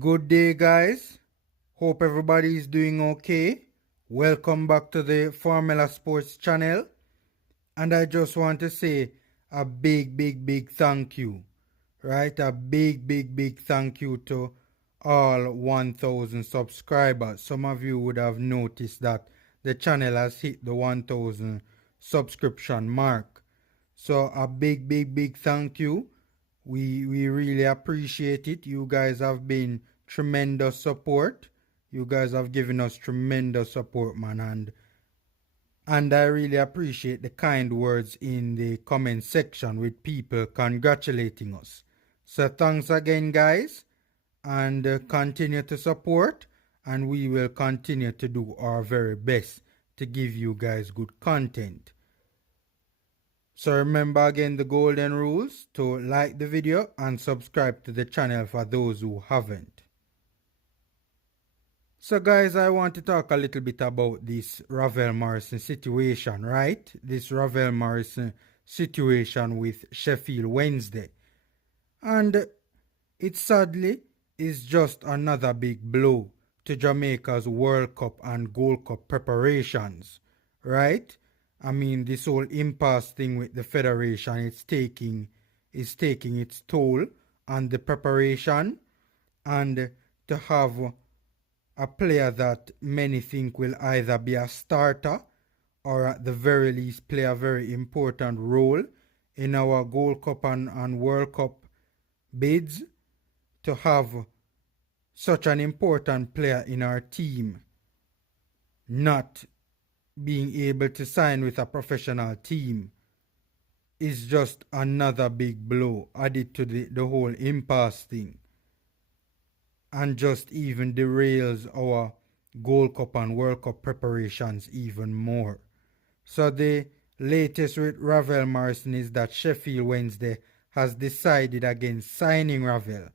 Good day, guys. Hope everybody is doing okay. Welcome back to the Formula Sports channel. And I just want to say a big thank you, right? A big thank you to all 1,000 subscribers. Some of you would have noticed that the channel has hit the 1,000 subscription mark. So a big thank you. We really appreciate it. You guys have been tremendous support. You guys have given us tremendous support, man, and I really appreciate the kind words in the comment section with people congratulating us. So thanks again, guys, and continue to support, and we will continue to do our very best to give you guys good content. So remember again the golden rules to like the video and subscribe to the channel for those who haven't. So guys, I want to talk a little bit about this Ravel Morrison situation, right? This Ravel Morrison situation with Sheffield Wednesday. And it sadly is just another big blow to Jamaica's World Cup and Gold Cup preparations, right? I mean, this whole impasse thing with the federation is taking its toll on the preparation, and to have a player that many think will either be a starter or at the very least play a very important role in our Gold Cup and World Cup bids, to have such an important player in our team not being able to sign with a professional team is just another big blow added to the whole impasse thing, and just even derails our Gold Cup and World Cup preparations even more. So the latest with Ravel Morrison is that Sheffield Wednesday has decided against signing Ravel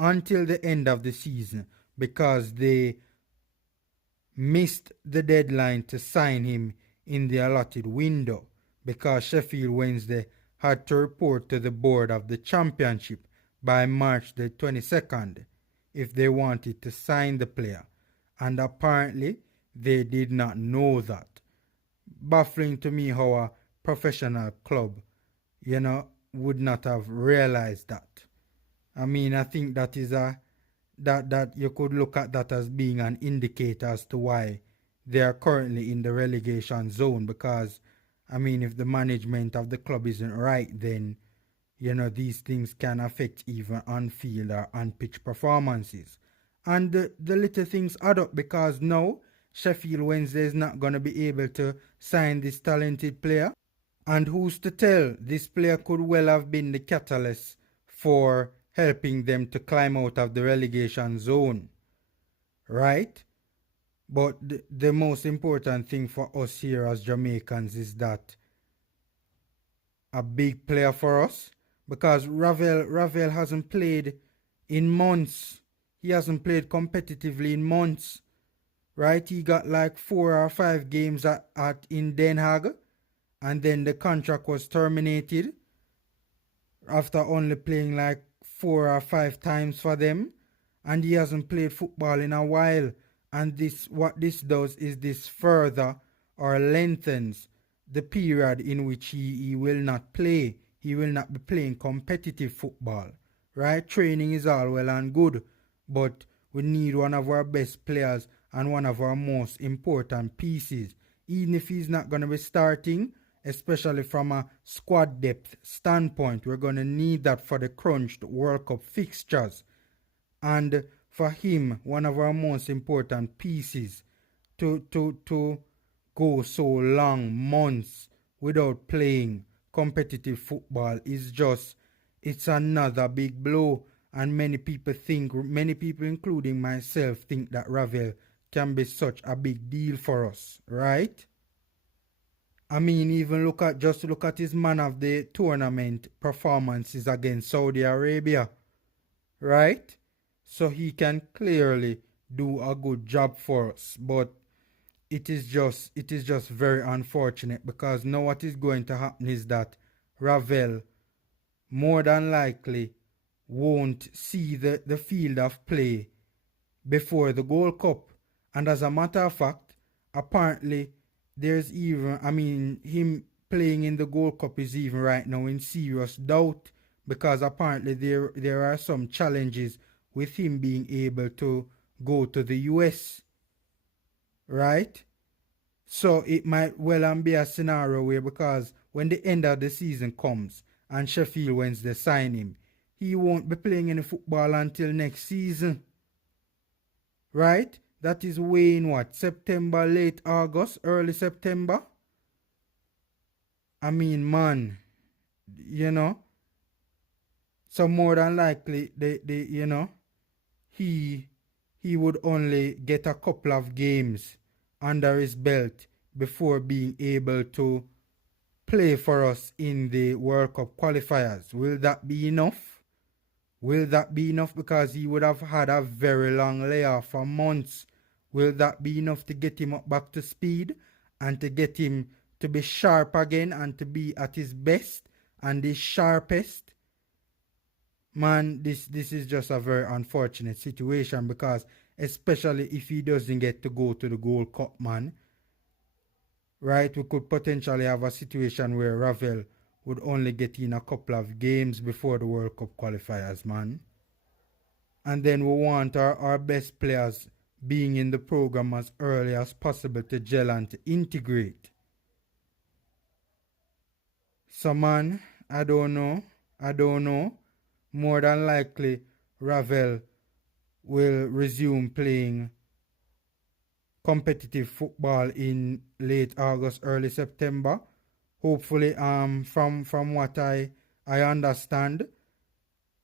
until the end of the season because they missed the deadline to sign him in the allotted window, because Sheffield Wednesday had to report to the board of the championship by March the 22nd if they wanted to sign the player, and apparently they did not know that. Baffling to me how a professional club, would not have realized that. I mean, I think that is that you could look at that as being an indicator as to why they are currently in the relegation zone, because I mean, if the management of the club isn't right, then these things can affect even on-field or on-pitch performances. And the little things add up, because now Sheffield Wednesday is not going to be able to sign this talented player. And who's to tell, this player could well have been the catalyst for helping them to climb out of the relegation zone, right? But the most important thing for us here as Jamaicans is that a big player for us, because Ravel hasn't played in months. He hasn't played competitively in months, right? He got like 4 or 5 games in Den Haag, and then the contract was terminated after only playing like 4 or 5 times for them, and he hasn't played football in a while. And what this does is this further or lengthens the period in which he will not play. He will not be playing competitive football, right? Training is all well and good, but we need one of our best players and one of our most important pieces. Even if he's not going to be starting, especially from a squad depth standpoint, we're going to need that for the crunched World Cup fixtures. And for him, one of our most important pieces, to go so long, months, without playing competitive football is just, it's another big blow. And many people including myself, think that Ravel can be such a big deal for us, right? I mean, even look at his man of the tournament performances against Saudi Arabia, right? So he can clearly do a good job for us. But it is just very unfortunate, because now what is going to happen is that Ravel more than likely won't see the field of play before the Gold Cup. And as a matter of fact, apparently there's even, him playing in the Gold Cup is even right now in serious doubt, because apparently there are some challenges with him being able to go to the US, right? So it might well and be a scenario where, because when the end of the season comes and Sheffield Wednesday sign him, he won't be playing any football until next season, right? That is way in what? September, late August, early September? Man, you know. So more than likely, he he would only get a couple of games under his belt before being able to play for us in the World Cup qualifiers. Will that be enough? Will that be enough? Because he would have had a very long layoff for months. Will that be enough to get him up back to speed and to get him to be sharp again and to be at his best and his sharpest? Man, this is just a very unfortunate situation, because especially if he doesn't get to go to the Gold Cup, man, right, we could potentially have a situation where Ravel would only get in a couple of games before the World Cup qualifiers, man. And then we want our best players being in the program as early as possible to gel and to integrate. So, man, I don't know. More than likely, Ravel will resume playing competitive football in late August, early September. Hopefully, from what I understand,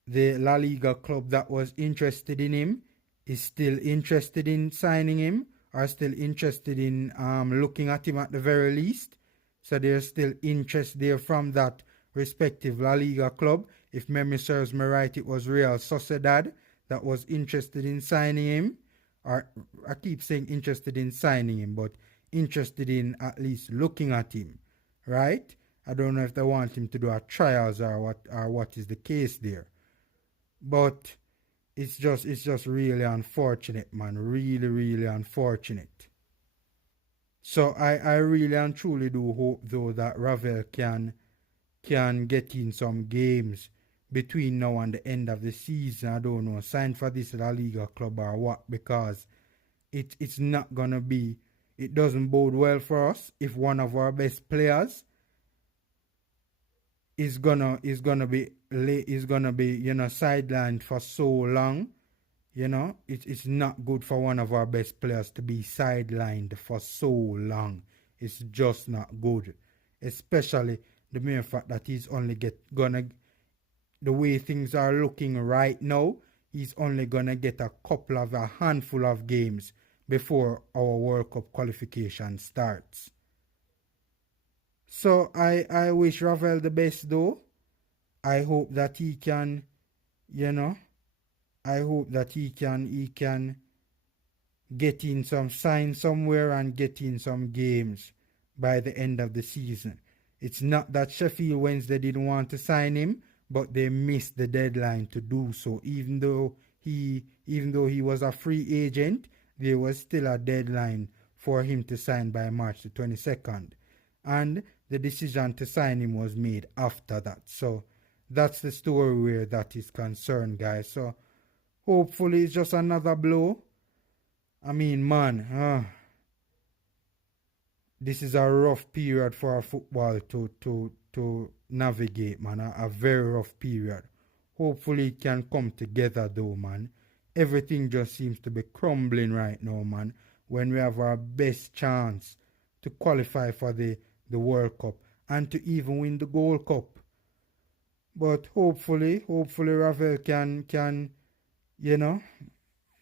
the La Liga club that was interested in him is still interested in signing him, or still interested in looking at him at the very least. So there's still interest there from that respective La Liga club. If memory serves me right, it was Real Sociedad that was interested in signing him. Or I keep saying interested in signing him, but interested in at least looking at him, right? I don't know if they want him to do a trials or what is the case there. But it's just really unfortunate, man. Really, really unfortunate. So I really and truly do hope, though, that Ravel can get in some games between now and the end of the season. I don't know, sign for this La Liga club or what, because it's not gonna be, it doesn't bode well for us if one of our best players is gonna be sidelined for so long. It's not good for one of our best players to be sidelined for so long. It's just not good, especially the mere fact that he's only the way things are looking right now, he's only gonna get a handful of games before our World Cup qualification starts. So I wish Ravel the best, though. I hope that he can, I hope that he can get in some signs somewhere and get in some games by the end of the season. It's not that Sheffield Wednesday didn't want to sign him, but they missed the deadline to do so. Even though he was a free agent, there was still a deadline for him to sign by March the 22nd. And the decision to sign him was made after that. So that's the story where that is concerned, guys. So hopefully it's just another blow. This is a rough period for our football to navigate, man. A very rough period. Hopefully it can come together, though, man. Everything just seems to be crumbling right now, man, when we have our best chance to qualify for the World Cup and to even win the Gold Cup. But hopefully Ravel can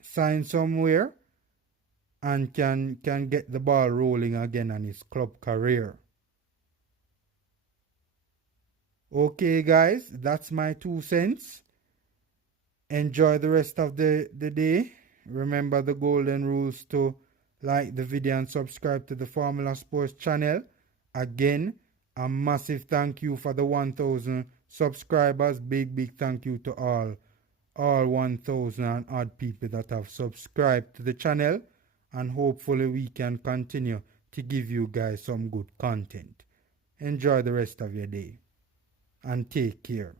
sign somewhere and can get the ball rolling again on his club career. Okay, guys, that's my 2 cents. Enjoy the rest of the day. Remember the golden rules to like the video and subscribe to the Formula Sports channel. Again, a massive thank you for the 1,000 subscribers. Big thank you to all all 1,000 and odd people that have subscribed to the channel, and hopefully we can continue to give you guys some good content. Enjoy the rest of your day and take care.